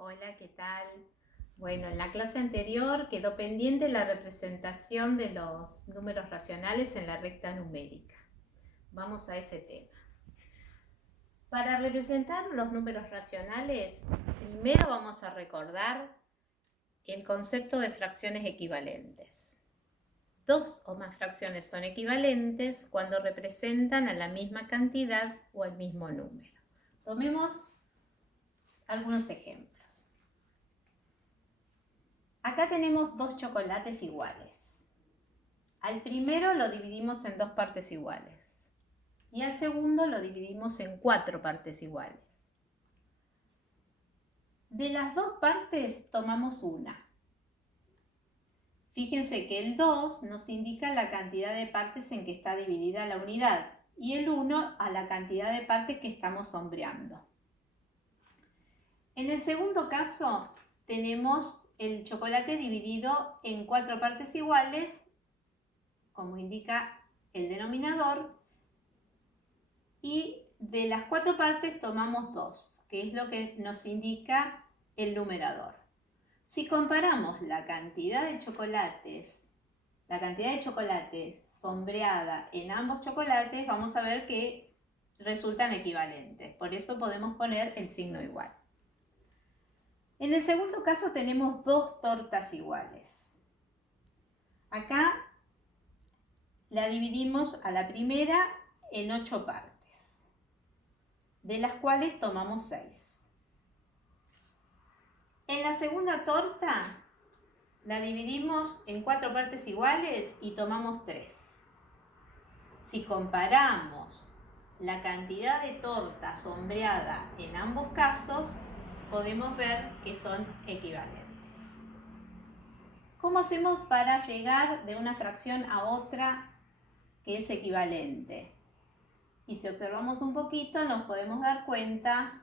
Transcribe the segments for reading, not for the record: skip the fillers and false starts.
Hola, ¿qué tal? Bueno, en la clase anterior quedó pendiente la representación de los números racionales en la recta numérica. Vamos a ese tema. Para representar los números racionales, primero vamos a recordar el concepto de fracciones equivalentes. Dos o más fracciones son equivalentes cuando representan a la misma cantidad o al mismo número. Tomemos algunos ejemplos. Acá tenemos dos chocolates iguales. Al primero lo dividimos en dos partes iguales y al segundo lo dividimos en cuatro partes iguales. De las dos partes tomamos una. Fíjense que el 2 nos indica la cantidad de partes en que está dividida la unidad y el 1 a la cantidad de partes que estamos sombreando. En el segundo caso tenemos el chocolate dividido en cuatro partes iguales, como indica el denominador, y de las cuatro partes tomamos dos, que es lo que nos indica el numerador. Si comparamos la cantidad de chocolates sombreada en ambos chocolates, vamos a ver que resultan equivalentes. Por eso podemos poner el signo igual. En el segundo caso tenemos dos tortas iguales. Acá la dividimos a la primera en 8 partes, de las cuales tomamos 6. En la segunda torta la dividimos en 4 partes iguales y tomamos 3. Si comparamos la cantidad de torta sombreada en ambos casos, podemos ver que son equivalentes. ¿Cómo hacemos para llegar de una fracción a otra que es equivalente? Y si observamos un poquito, nos podemos dar cuenta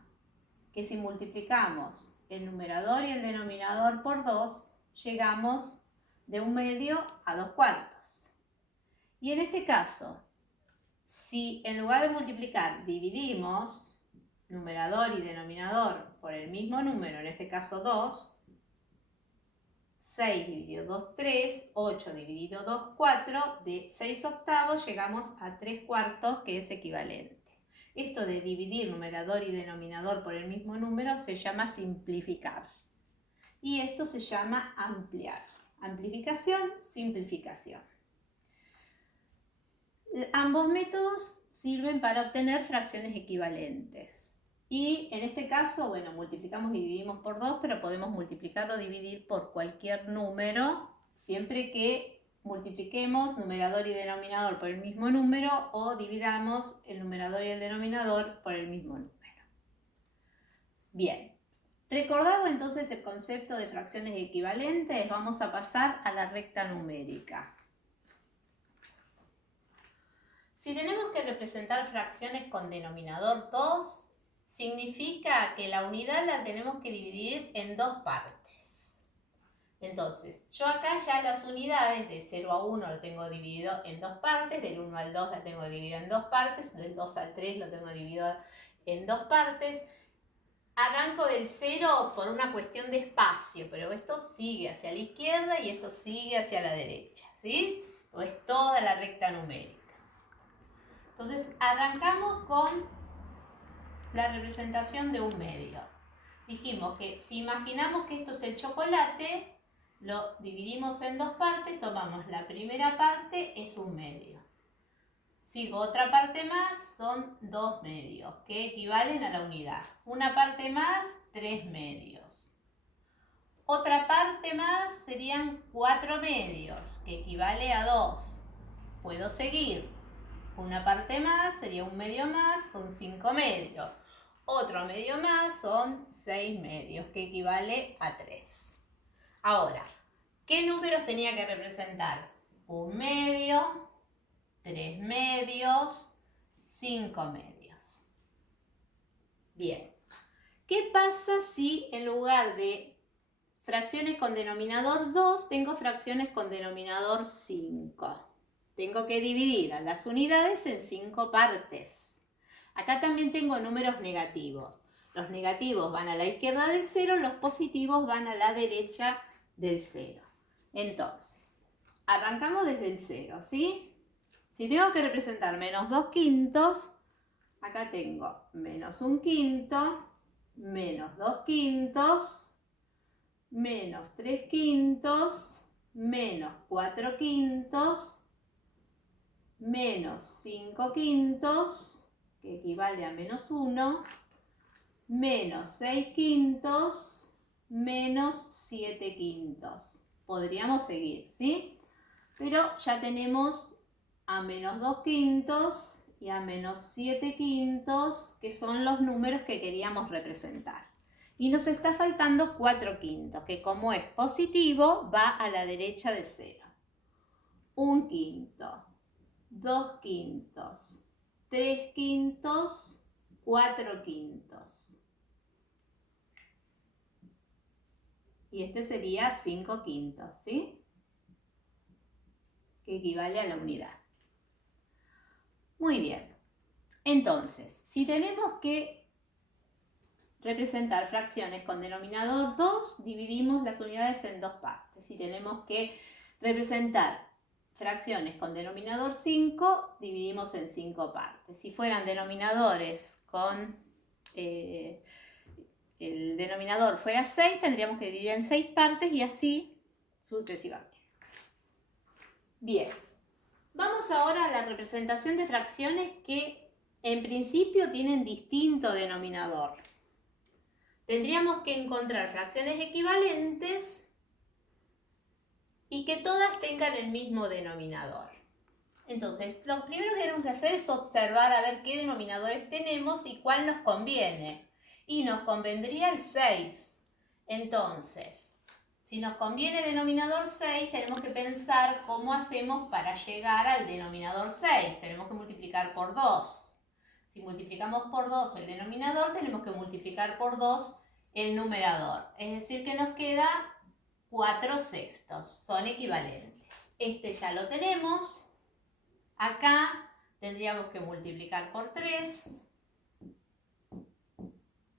que si multiplicamos el numerador y el denominador por 2, llegamos de 1/2 a 2/4. Y en este caso, si en lugar de multiplicar dividimos numerador y denominador por el mismo número, en este caso 2, 6 dividido 2, 3, 8 dividido 2, 4, de 6/8 llegamos a 3/4, que es equivalente. Esto de dividir numerador y denominador por el mismo número se llama simplificar. Y esto se llama ampliar. Amplificación, simplificación. Ambos métodos sirven para obtener fracciones equivalentes. Y en este caso, bueno, multiplicamos y dividimos por 2, pero podemos multiplicar o dividir por cualquier número, siempre que multipliquemos numerador y denominador por el mismo número o dividamos el numerador y el denominador por el mismo número. Bien, recordado entonces el concepto de fracciones equivalentes, vamos a pasar a la recta numérica. Si tenemos que representar fracciones con denominador 2, significa que la unidad la tenemos que dividir en dos partes. Entonces, yo acá ya las unidades de 0 a 1 lo tengo dividido en dos partes, del 1 al 2 la tengo dividida en dos partes, del 2 al 3 lo tengo dividido en dos partes. Arranco del 0 por una cuestión de espacio, pero esto sigue hacia la izquierda y esto sigue hacia la derecha, ¿sí? O es toda la recta numérica. Entonces, arrancamos con la representación de 1/2. Dijimos que si imaginamos que esto es el chocolate, lo dividimos en dos partes, tomamos la primera parte, es 1/2. Sigo otra parte más, son 2/2, que equivalen a la unidad. Una parte más, 3/2. Otra parte más serían 4/2, que equivale a 2. Puedo seguir. Una parte más sería 1/2 más, son 5/2. Otro medio más son 6/2, que equivale a 3. Ahora, ¿qué números tenía que representar? 1/2, 3/2, 5/2. Bien, ¿qué pasa si en lugar de fracciones con denominador 2, tengo fracciones con denominador 5? Tengo que dividir a las unidades en 5 partes. Acá también tengo números negativos. Los negativos van a la izquierda del 0, los positivos van a la derecha del 0. Entonces, arrancamos desde el 0, ¿sí? Si tengo que representar menos 2 quintos, acá tengo menos 1 quinto, menos 2 quintos, menos 3 quintos, menos 4 quintos, menos 5 quintos, que equivale a menos 1, menos 6 quintos, menos 7 quintos. Podríamos seguir, ¿sí? Pero ya tenemos a menos 2 quintos y a menos 7 quintos, que son los números que queríamos representar. Y nos está faltando 4 quintos, que como es positivo, va a la derecha de 0. 1 quinto, 2 quintos, 3 quintos, 4 quintos. Y este sería 5 quintos, ¿sí? Que equivale a la unidad. Muy bien. Entonces, si tenemos que representar fracciones con denominador 2, dividimos las unidades en dos partes. Si tenemos que representar fracciones con denominador 5, dividimos en 5 partes. Si fueran denominadores con el denominador fuera 6, tendríamos que dividir en 6 partes y así sucesivamente. Bien, vamos ahora a la representación de fracciones que en principio tienen distinto denominador. Tendríamos que encontrar fracciones equivalentes y que todas tengan el mismo denominador. Entonces, lo primero que tenemos que hacer es observar a ver qué denominadores tenemos y cuál nos conviene. Y nos convendría el 6. Entonces, si nos conviene denominador 6, tenemos que pensar cómo hacemos para llegar al denominador 6. Tenemos que multiplicar por 2. Si multiplicamos por 2 el denominador, tenemos que multiplicar por 2 el numerador. Es decir, que nos queda 4 sextos. Son equivalentes. Este ya lo tenemos. Acá tendríamos que multiplicar por 3.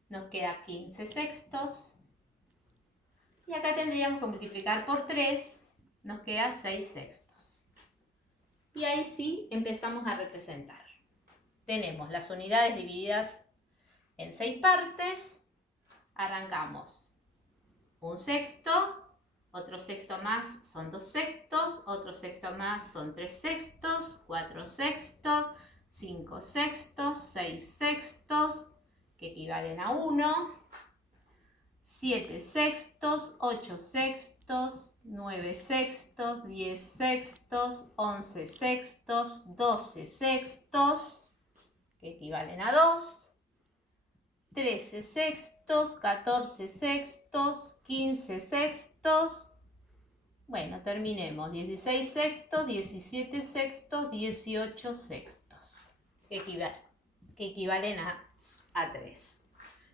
Nos queda 15 sextos. Y acá tendríamos que multiplicar por 3. Nos queda 6 sextos. Y ahí sí empezamos a representar. Tenemos las unidades divididas en 6 partes. Arrancamos 1 sexto. Otro sexto más son 2 sextos, otro sexto más son 3 sextos, 4 sextos, 5 sextos, 6 sextos, que equivalen a 1, 7 sextos, 8 sextos, 9 sextos, 10 sextos, 11 sextos, 12 sextos, que equivalen a 2, 13 sextos, 14 sextos, 15 sextos, bueno, terminemos, 16 sextos, 17 sextos, 18 sextos, que equivalen a 3.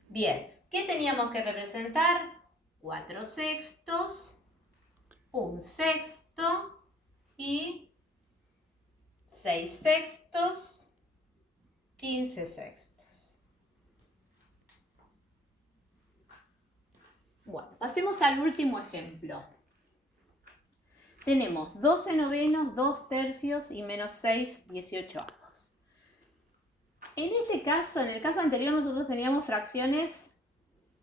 Bien, ¿qué teníamos que representar? 4 sextos, 1 sexto y 6 sextos, 15 sextos. Bueno, pasemos al último ejemplo. Tenemos 12 novenos, 2 tercios y menos 6 18avos. En este caso, en el caso anterior, nosotros teníamos fracciones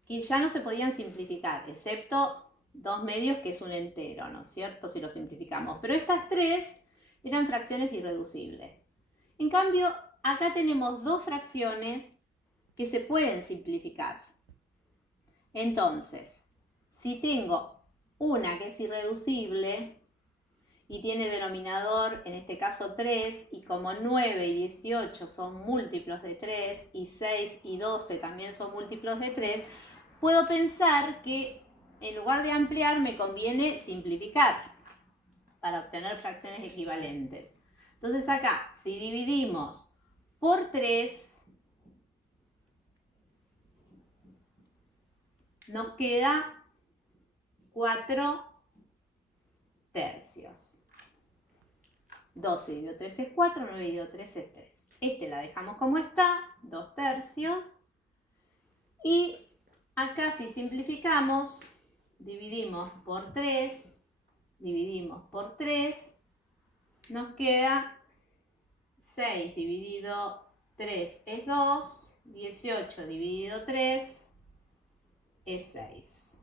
que ya no se podían simplificar, excepto 2 medios, que es un entero, ¿no es cierto? Si lo simplificamos. Pero estas 3 eran fracciones irreducibles. En cambio, acá tenemos 2 fracciones que se pueden simplificar. Entonces, si tengo una que es irreducible y tiene denominador, en este caso 3, y como 9 y 18 son múltiplos de 3, y 6 y 12 también son múltiplos de 3, puedo pensar que en lugar de ampliar me conviene simplificar para obtener fracciones equivalentes. Entonces acá, si dividimos por 3, nos queda 4 tercios. 12 dividido 3 es 4, 9 dividido 3 es 3. Este la dejamos como está, 2 tercios. Y acá si simplificamos, dividimos por 3, nos queda 6 dividido 3 es 2, 18 dividido 3 es 6.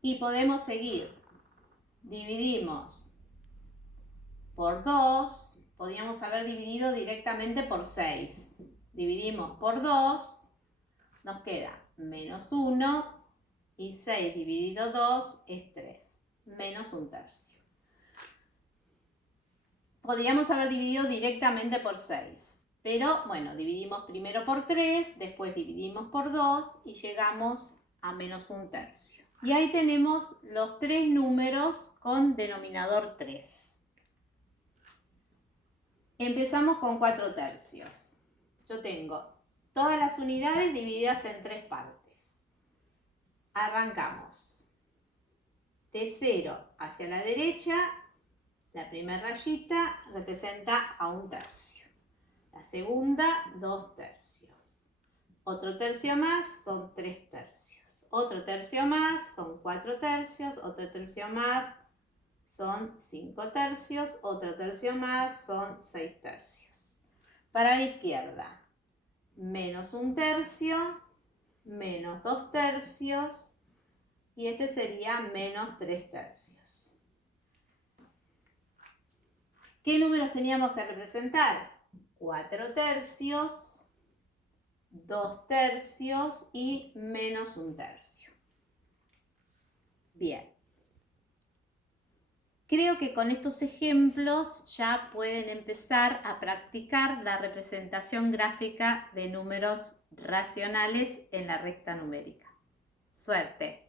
Y podemos seguir. Dividimos por 2, podríamos haber dividido directamente por 6. Dividimos por 2, nos queda menos 1 y 6 dividido 2 es 3, menos 1/3. Podríamos haber dividido directamente por 6, pero bueno, dividimos primero por 3, después dividimos por 2 y llegamos a menos 1/3. Y ahí tenemos los 3 números con denominador 3. Empezamos con 4/3. Yo tengo todas las unidades divididas en 3 partes. Arrancamos de 0 hacia la derecha. La primera rayita representa a 1/3. La segunda, 2/3. Otro tercio más son 3/3. Otro tercio más son 4/3. Otro tercio más son 5/3. Otro tercio más son 6/3. Para la izquierda, menos 1/3, menos 2/3 y este sería menos 3/3. ¿Qué números teníamos que representar? 4/3, 2/3 y menos 1/3. Bien. Creo que con estos ejemplos ya pueden empezar a practicar la representación gráfica de números racionales en la recta numérica. Suerte.